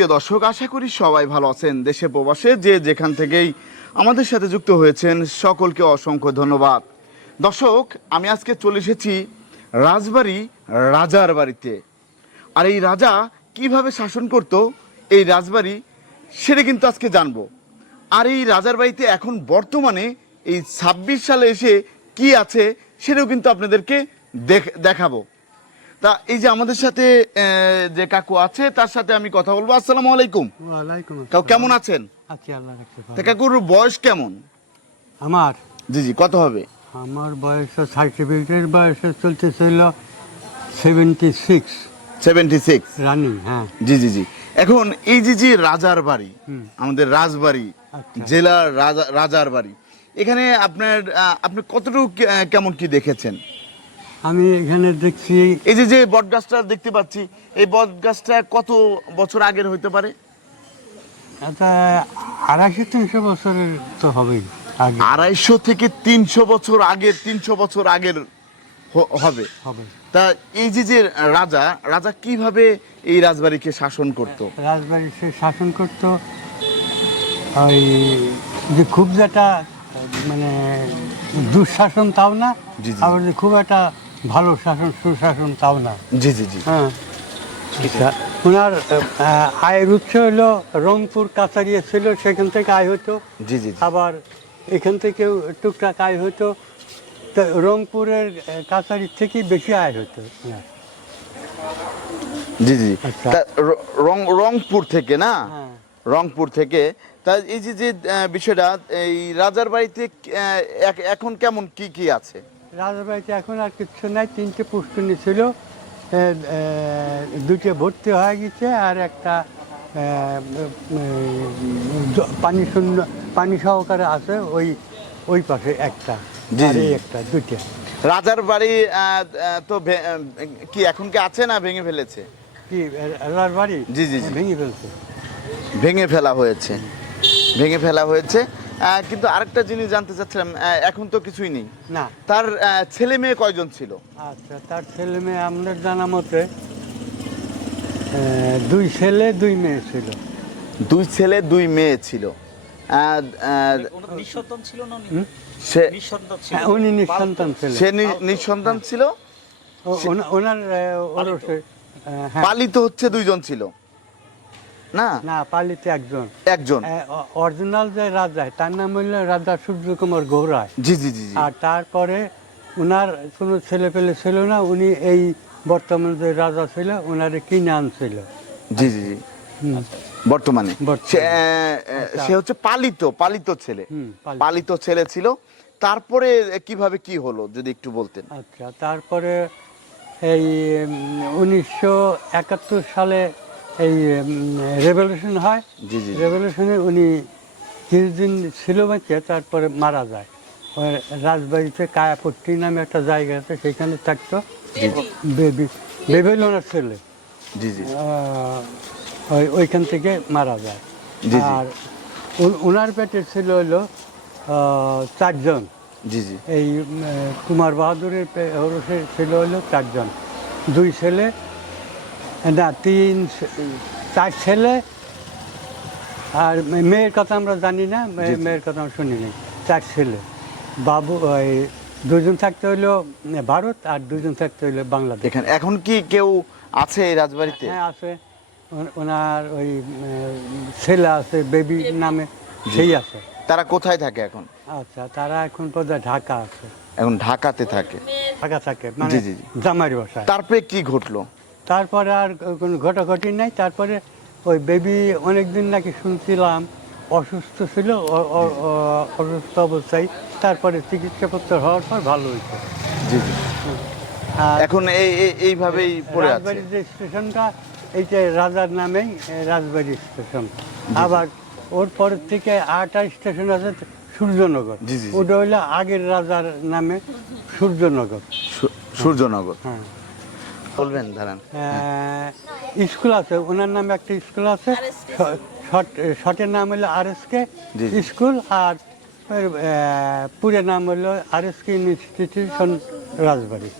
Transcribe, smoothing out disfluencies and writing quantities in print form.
সুপ্রিয় দর্শক, আশা করি সবাই ভালো আছেন। দেশে প্রবাসে যে যেখান থেকেই আমাদের সাথে যুক্ত হয়েছেন সকলকে অসংখ্য ধন্যবাদ। দর্শক, আমি আজকে চলে এসেছি রাজবাড়ী রাজার বাড়িতে। আর এই রাজা কিভাবে শাসন করত এই রাজবাড়ি, সেটা কিন্তু আজকে জানবো। আর এই রাজার বাড়িতে এখন বর্তমানে এই 26 সালে এসে কি আছে সেটাও কিন্তু আপনাদেরকে দেখাবো। তা এই যে আমাদের সাথে যে কাকু আছে তার সাথে আমি কথা বলবো। আসসালামু আলাইকুম। ওয়ালাইকুম কাকু আসসালাম। কেমন আছেন? আছি, আল্লাহ রাখছে ভালো। তা কাকুর বয়স কেমন? আমার জি কত হবে? আমার বয়স সার্টিফিকেটের বয়স চলতেছিল 76 76 রানিং। হ্যাঁ, জি। এখন এই যে রাজার বাড়ি, আমাদের রাজবাড়ি, আচ্ছা। জেলার রাজার বাড়ি, এখানে আপনি কতটুকু কেমন কি দেখেছেন? আমি এখানে দেখছি এই যে বট গাছটা দেখতে পাচ্ছি, এই বট গাছটা কত বছর আগের হইতে পারে? এটা 250-300 বছরের তো হবেই আগে 250 থেকে 300 বছর আগের, 300 বছর আগের হবে। হবে। তা এই যে রাজা কিভাবে এই রাজবাড়িকে শাসন করত? রাজবাড়ি সে শাসন করতো ওই যে খুব যেটা মানে দুঃশাসন তাও না, জি। আবার যে খুব একটা ভালো শাসন সুশাসন তাও না। জি। হ্যাঁ, আচ্ছা। ওনার আয়ের উৎস হলো রংপুর কাছারিয়া ছিল, সেখান থেকে আয় হতো। জি। আবার এখান থেকেও টুকটাক আয় হতো। তো রংপুরের কাছারির থেকেই বেশি আয় হতো। জি। আচ্ছা। তা রংপুর থেকে না? হ্যাঁ। রংপুর থেকে। তা এই যে বিষয়টা, এই রাজার বাড়িতে এখন কেমন কি আছে? রাজবাড়িতে এখন আর কিছু নাই। 3টে পুষ্করিণী ছিল, 2টে ভর্তি হয়ে গেছে, আর একটা পানি সহকারে আছে ওই পাশে একটা। জি। আর এই একটা, 2টে। রাজার বাড়ি তো কি এখন কি আছে না ভেঙে ফেলেছে? কি রাজার বাড়ি? জি। ভেঙে ফেলছে। ভেঙে ফেলা হয়েছে। কিন্তু আরেকটা জিনিস জানতে চাচ্ছিলাম, এখন তো কিছুই নেই। না। তার ছেলে মেয়ে কয়জন ছিল? আচ্ছা, তার ছেলে মেয়ে আমাদের জানা মতে 2 ছেলে 2 মেয়ে ছিল। 2 ছেলে 2 মেয়ে ছিল। নিঃসন্তান ছিল না? সে নিঃসন্তান ছিল। হ্যাঁ, উনি নিঃসন্তান ছিলেন। সে নিঃসন্তান ছিল। ওনার ওরসে হ্যাঁ। পালিত হচ্ছে 2 জন ছিল না? না, পালিত একজন। একজন। অরিজিনাল যে রাজা, তার নাম হইল রাজা সূর্যকুমার গৌড়ায়। জি। আর তারপরে উনার কোনো ছেলে পেলে ছিল না। উনি এই বর্তমান যে রাজা ছিল ওনারে কিনে আনছিল। জি। বর্তমানে বর্তমানে। সে হচ্ছে পালিত ছেলে। পালিত। পালিত ছেলে ছিল। তারপরে কিভাবে কি হলো যদি একটু বলতেন? আচ্ছা, তারপরে এই 1971 সালে এই রেভলিউশন হয়। জি। রেভলিউশনে উনি কিছুদিন ছিল বাঁচে, তারপরে মারা যায়। ওই রাজবাড়িতে কায়াপট্টি নামে একটা জায়গা আছে, সেখানে থাকতো। বেবিল ওনার ছেলে। জি। ওইখান থেকে মারা যায়। জি। আর ওনার পেটে ছিল হলো 4 জন। জি। এই কুমার বাহাদুরের ছিল হলো 4 জন। 2 ছেলে, না 4 ছেলে। আর মেয়ের কথা আমরা জানি না, মেয়ের কথা আমরা শুনি নাই। 4 ছেলে। বাবু ওই 2 জন থাকতে হইলো ভারত, আর 2 জন থাকতে হইলো বাংলাদেশ। এখন কি কেউ আছে এই রাজবাড়িতে? হ্যাঁ, আছে। ওনার ওই ছেলে আছে, বেবি নামে, সেই আছে। তারা কোথায় থাকে এখন? আচ্ছা, তারা এখন বোধহয় ঢাকা আছে। এখন ঢাকাতে থাকে। ঢাকা থাকে, মানে জি। জামাইয়ের বাসায়। তারপরে কি ঘটলো? তারপরে আর কোনো ঘটাঘটি নাই। তারপরে ওই বেবি অনেকদিন নাকি শুনছিলাম অসুস্থ ছিল, অসুস্থ অবস্থায়। তারপরে চিকিৎসাপত্র হওয়ার পর ভালো হয়েছে। জি। আর এখন এইভাবেই পড়ে আছে। রাজবাড়ির যে স্টেশনটা, এইটা রাজার নামেই রাজবাড়ি স্টেশন। আবার ওর পরের থেকে 8টা স্টেশন আছে সূর্যনগর। জি। ওটা হইলো আগের রাজার নামে সূর্যনগর। সূর্যনগর। হ্যাঁ। বলবেন দাঁড়ান। স্কুল আছে, ওনার নামে একটা স্কুল আছে। শর্টের নাম হলো RSK জি। স্কুল। আর পুরো নাম হলো RSK ইনস্টিটিউশন রাজবাড়ি।